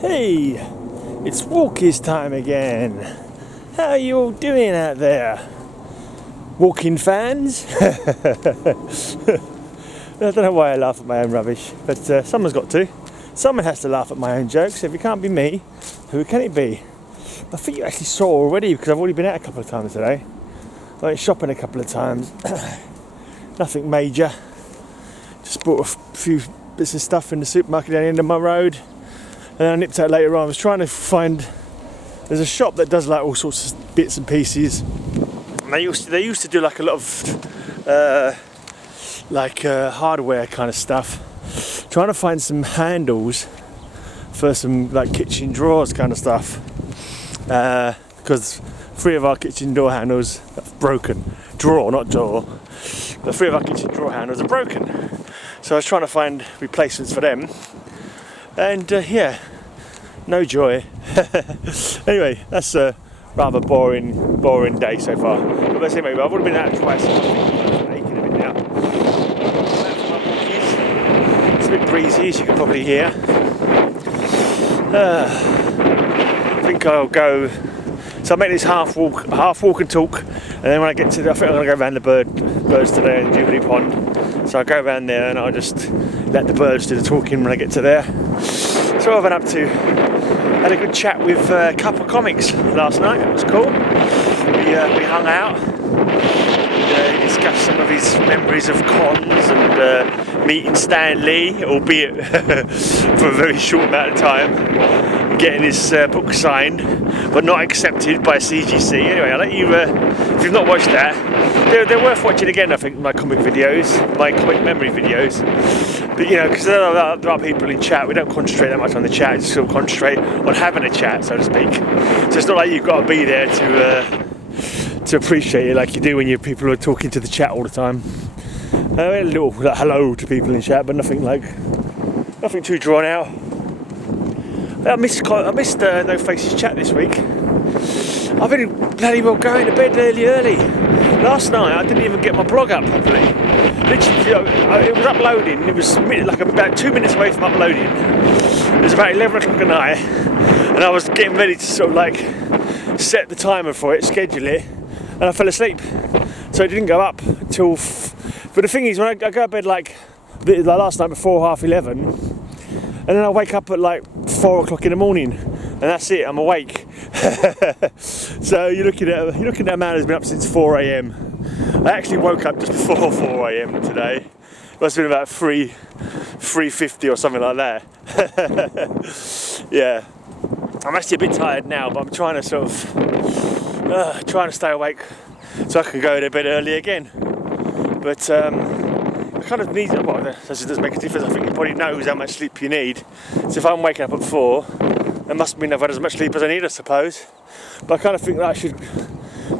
Hey, it's Walkies time again. How are you all doing out there? Walking fans? I don't know why I laugh at my own rubbish, but someone's got to. Someone has to laugh at my own jokes. If it can't be me, who can it be? I think you actually saw already because I've already been out a couple of times today. I went shopping a couple of times. Nothing major. Just bought a few bits of stuff in the supermarket down the end of my road. And I nipped out later on. I was trying to find. There's a shop that does like all sorts of bits and pieces. And they used to do like a lot of hardware kind of stuff. Trying to find some handles for some like kitchen drawers kind of stuff. Because 3 of our kitchen door handles are broken. Drawer, not door. But 3 of our kitchen drawer handles are broken. So I was trying to find replacements for them. And no joy. Anyway, that's a rather boring day so far. But let's see, maybe I've already been out twice. I'm aching a bit now. It's a bit breezy, as you can probably hear. I think I'll go. So I'll make this half walk and talk, and then when I get to, I think I'm going to go around the birds today in Jubilee Pond. So I'll go around there and I'll just let the birds do the talking when I get to there. So what I've been up to, had a good chat with a couple of comics last night. It was cool. We hung out, and, discussed some of his memories of cons and meeting Stan Lee, albeit for a very short amount of time, getting his book signed, but not accepted by CGC. Anyway, I'll let you, if you've not watched that, they're worth watching again, I think, my comic memory videos. But because there are people in chat, we don't concentrate that much on the chat, just sort of concentrate on having a chat, so to speak. So it's not like you've got to be there to appreciate it like you do when people are talking to the chat all the time. We had a little hello to people in chat, but nothing too drawn out. I missed No Faces chat this week. I've been bloody well going to bed early. Last night I didn't even get my blog up properly. Literally, it was uploading. It was like about 2 minutes away from uploading. It was about 11 o'clock at night, and I was getting ready to sort of like set the timer for it, schedule it, and I fell asleep. So it didn't go up until. But the thing is, when I go to bed like last night before 11:30, and then I wake up at like 4 o'clock in the morning, and that's it. I'm awake. So you're looking at a man who's been up since 4 a.m. I actually woke up just before 4 a.m. today. It must have been about 3:50 or something like that. Yeah, I'm actually a bit tired now, but I'm trying to stay awake so I can go to bed early again. But I kind of need, well, that doesn't make a difference. I think your body knows how much sleep you need. So if I'm waking up at 4, that must mean I've had as much sleep as I need, I suppose. But I kind of think that I should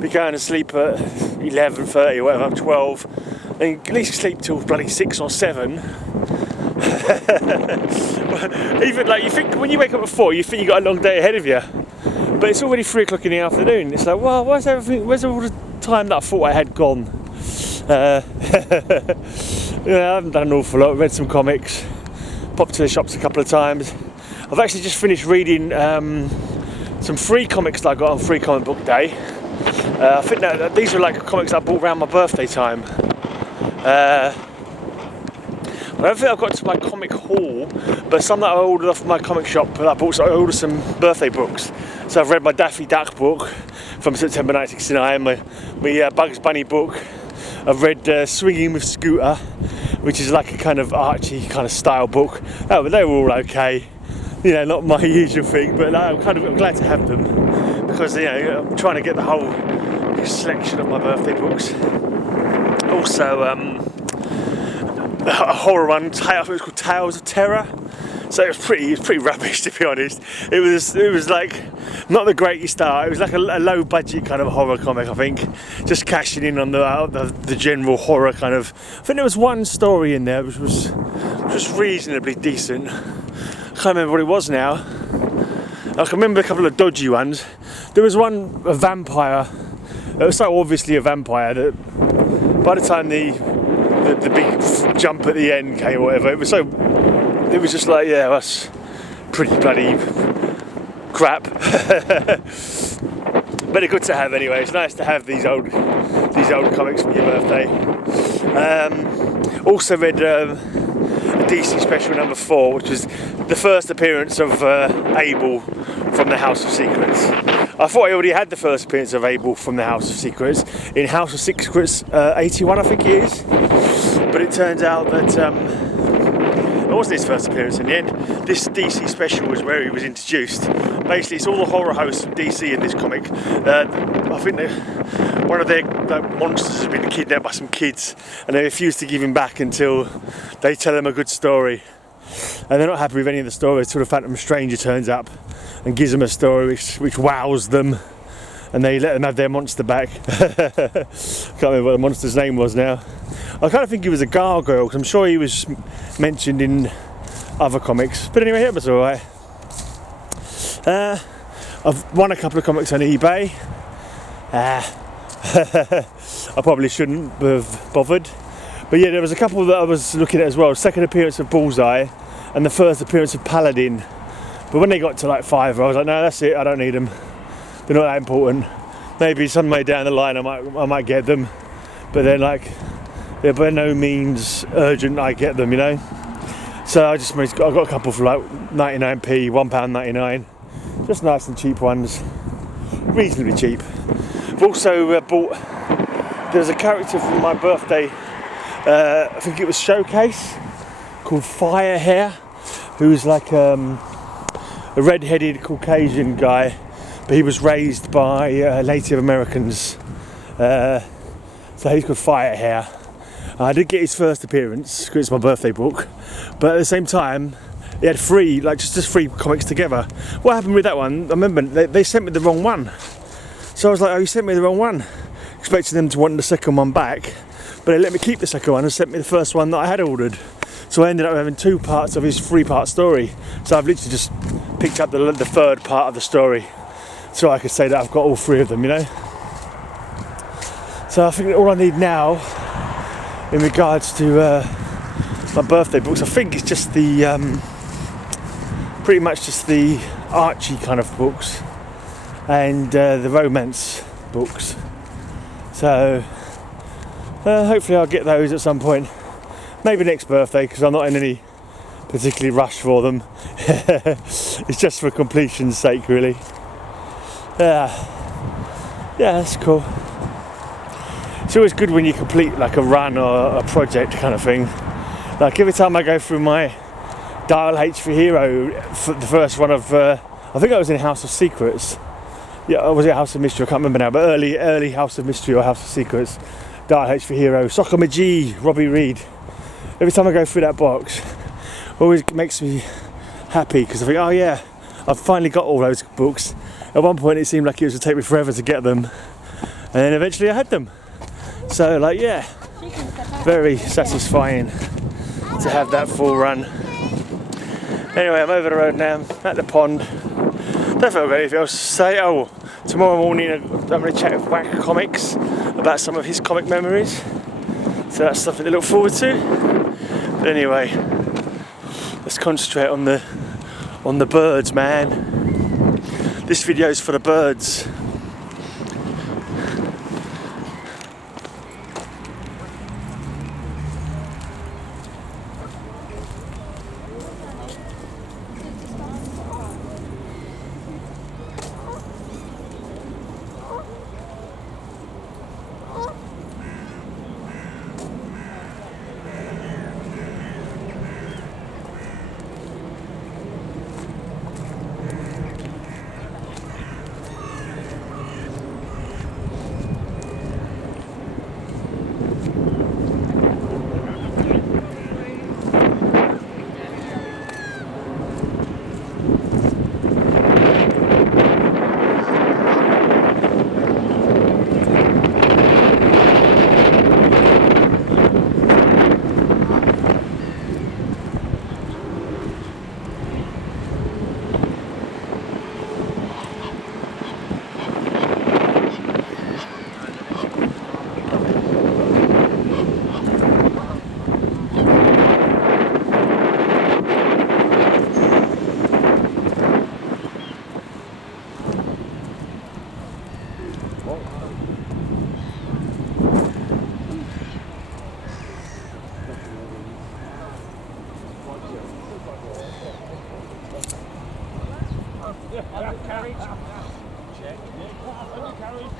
be going to sleep at 11:30 or whatever, 12, and at least sleep till bloody 6 or 7. Even like you think when you wake up at 4, you think you got a long day ahead of you, but it's already 3 o'clock in the afternoon. It's like, well, where's all the time that I thought I had gone? I haven't done an awful lot. Read some comics, popped to the shops a couple of times. I've actually just finished reading some free comics that I got on Free Comic Book Day. I think that these are like comics I bought around my birthday time. I don't think I've got to my comic haul, but some that I ordered off my comic shop. I ordered some birthday books. So I've read my Daffy Duck book from September 1969, my Bugs Bunny book. I've read Swinging with Scooter, which is like a kind of Archie kind of style book. Oh, but they were all okay. Not my usual thing, but I'm glad to have them because I'm trying to get the whole selection of my birthday books. Also, a horror one. I think it was called Tales of Terror. So it was pretty rubbish, to be honest. It was like not the greatest start. It was like a low budget kind of horror comic, I think, just cashing in on the general horror kind of. I think there was one story in there which was just reasonably decent. I can't remember what it was now. I can remember a couple of dodgy ones. There was one, a vampire. It was so obviously a vampire that by the time the big jump at the end came or whatever, it was just like, yeah, that's pretty bloody crap. But they're good to have anyway. It's nice to have these old comics for your birthday. Also read a DC Special number 4, which was the first appearance of Abel from the House of Secrets. I thought I already had the first appearance of Abel from the House of Secrets in House of Secrets 81, I think it is. But it turns out that it wasn't his first appearance in the end. This DC Special was where he was introduced. Basically, it's all the horror hosts from DC in this comic. I think one of their monsters has been kidnapped by some kids, and they refuse to give him back until they tell them a good story. And they're not happy with any of the stories until the Phantom Stranger turns up and gives them a story which wows them, and they let them have their monster back. Can't remember what the monster's name was now. I kind of think he was a gargoyle, because I'm sure he was mentioned in other comics. But anyway, it was alright. I've won a couple of comics on eBay. I probably shouldn't have bothered. But yeah, there was a couple that I was looking at as well. Second appearance of Bullseye and the first appearance of Paladin. But when they got to like 5, I was like, no, that's it, I don't need them. They're not that important. Maybe some way down the line I might get them. But they're they're by no means urgent I get them, you know. So I got a couple for like 99p, £1.99. Just nice and cheap ones. Reasonably cheap. I've also bought, there was a character from my birthday, I think it was Showcase, called Firehair, who's like a red-headed Caucasian guy, but he was raised by Native Americans, so he's called Firehair. I did get his first appearance because it's my birthday book, but at the same time he had 3, like just 3 comics together. What happened with that one? I remember they sent me the wrong one, so I was like, oh, you sent me the wrong one, expecting them to want the second one back, but they let me keep the second one and sent me the first one that I had ordered. So I ended up having 2 parts of his 3-part story. So I've literally just picked up the 3rd part of the story, so I could say that I've got all 3 of them, you know. So I think all I need now, in regards to my birthday books, I think it's just the pretty much just the Archie kind of books and the romance books. So hopefully I'll get those at some point, maybe next birthday, because I'm not in any particularly rush for them. It's just for completion's sake, really. Yeah, that's cool. It's always good when you complete like a run or a project kind of thing. Like every time I go through my Dial H for Hero, for the first one of, I think I was in House of Secrets. Yeah, or was it House of Mystery? I can't remember now, but early House of Mystery or House of Secrets. Dial H for Hero, Soccer McGee, Robbie Reed. Every time I go through that box, it always makes me happy, because I think, oh yeah, I've finally got all those books. At one point it seemed like it was going to take me forever to get them, and then eventually I had them. So like, yeah, very satisfying to have that full run. Anyway, I'm over the road now, at the pond. Don't think I've got anything else to say. Oh, tomorrow morning I'm going to chat with Wack Comics about some of his comic memories. So that's something to look forward to. But anyway, let's concentrate on the birds, man. This video's for the birds. Undercarriage. Check. Undercarriage.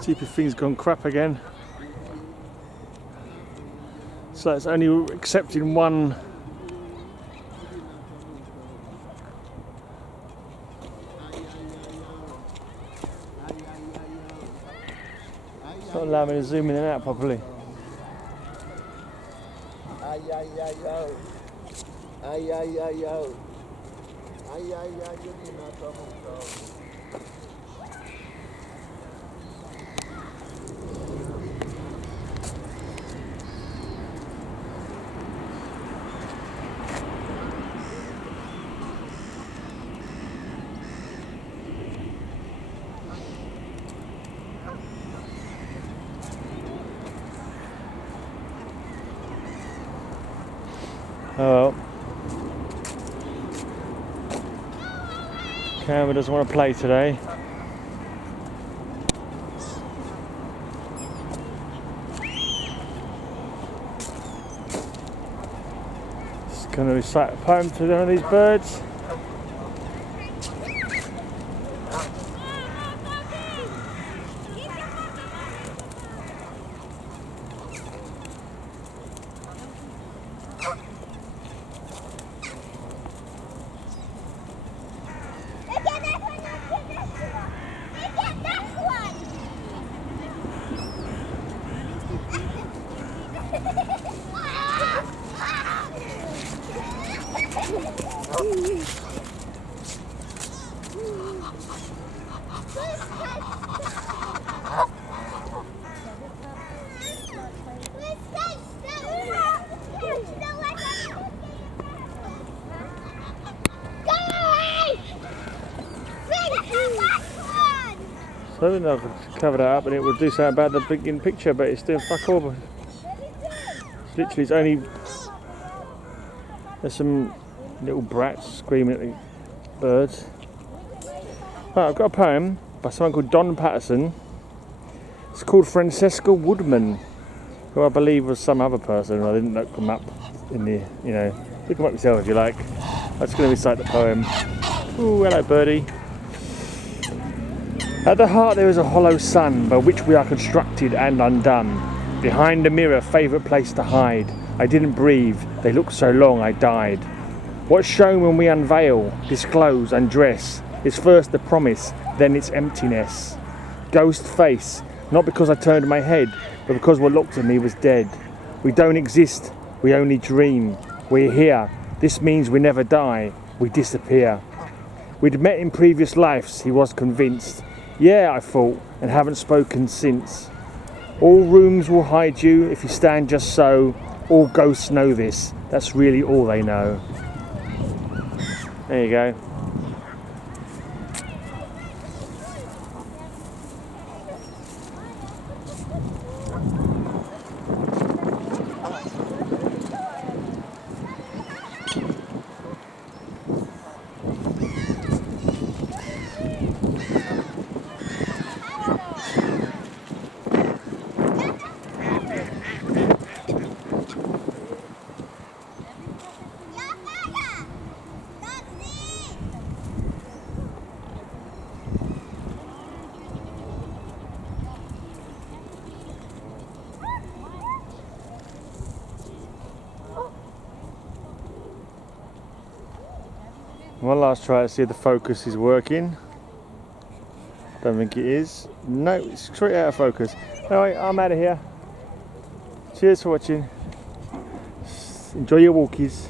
Stupid thing's gone crap again. So it's only accepting one. It's not allowing me to zoom in and out properly. Ay, ay, ay, yo. Ay, ay, ay, yo. Ay, ay, ay, yo ni nada mucho. Oh well. Camera doesn't want to play today. Just going to recite a poem to one of these birds. So I didn't know if I could cover that up and it would do something about the big in picture, but it's doing fuck all. It's literally, it's only, there's some little brats screaming at the birds. Right, I've got a poem by someone called Don Patterson. It's called Francesca Woodman, who I believe was some other person. I didn't look them up in the, you know, look them up yourself if you like. I'm just going to recite the poem. Ooh, hello birdie. At the heart there is a hollow sun by which we are constructed and undone. Behind a mirror, favourite place to hide. I didn't breathe, they looked so long I died. What's shown when we unveil, disclose, undress is first the promise, then its emptiness. Ghost face, not because I turned my head, but because what looked at me was dead. We don't exist, we only dream. We're here, this means we never die, we disappear. We'd met in previous lives, he was convinced. Yeah, I thought, and haven't spoken since. All rooms will hide you if you stand just so. All ghosts know this, that's really all they know. There you go. One last try to see if the focus is working. Don't think it is. No, it's straight out of focus. Anyway, I'm out of here. Cheers for watching. Enjoy your walkies.